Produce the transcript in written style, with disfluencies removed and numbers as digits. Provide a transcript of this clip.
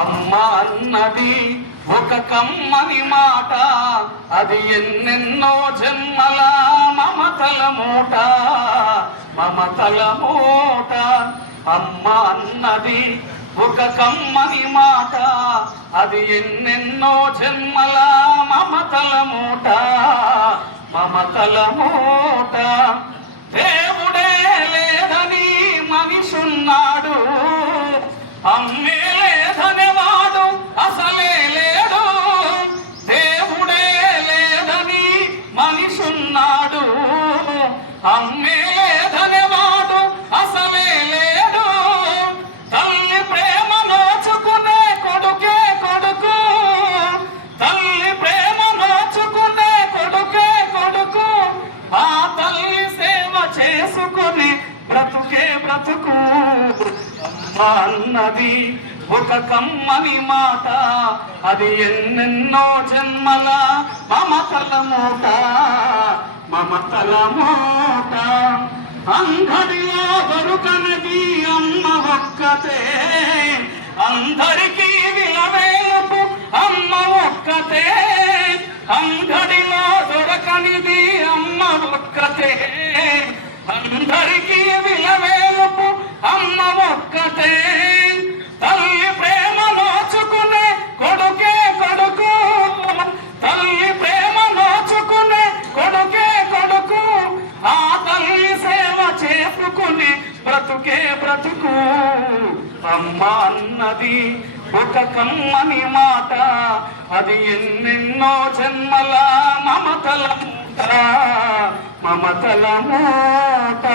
అమ్మ అన్నది ఒక కమ్మని మాట, అది ఎన్నెన్నో జన్మల మమతల మూట, మమతల మూట. అమ్మ అన్నది ఒక కమ్మని మాట, అది ఎన్నెన్నో జన్మల మమతల మూట, మమతల మూట. దేవుడే లేదని మనిషున్నాడు, అమ్మే లేదని వాడు అసలే లేడు. దేవుడే లేదని మనిషున్నాడు, అమ్మే లేదని వాడు అసలే లేడు. తల్లి ప్రేమ నోచుకునే కొడుకే కొడుకు, తల్లి ప్రేమ నోచుకునే కొడుకే కొడుకు. ఆ తల్లి సేవ చేసుకుని బ్రతుకే బ్రతుకు. అన్నది ఒక కమ్మని మాట, అది ఎన్నెన్నో జన్మల మమతల మూట, మమతల మూట. అంగడిలో దొరకనది అమ్మ ఒక్కతే, అందరికీ విలవేలుపు అమ్మ ఒక్కతే. అంగడిలో దొరకనిది అమ్మ ఒక్కతే, అందరికీ విలవేలుపు అమ్మ ఒక్కతే. తల్లి ప్రేమ నోచుకునే కొడుకే కొడుకు, తల్లి ప్రేమ నోచుకునే కొడుకే కొడుకు. ఆ తల్లి సేవ చేసుకుని బ్రతుకే బ్రతుకు. అమ్మ అన్నది ఒక కమ్మని మాట, అది ఎన్నెన్నో జన్మల మమతల మూట, మమతల మూట.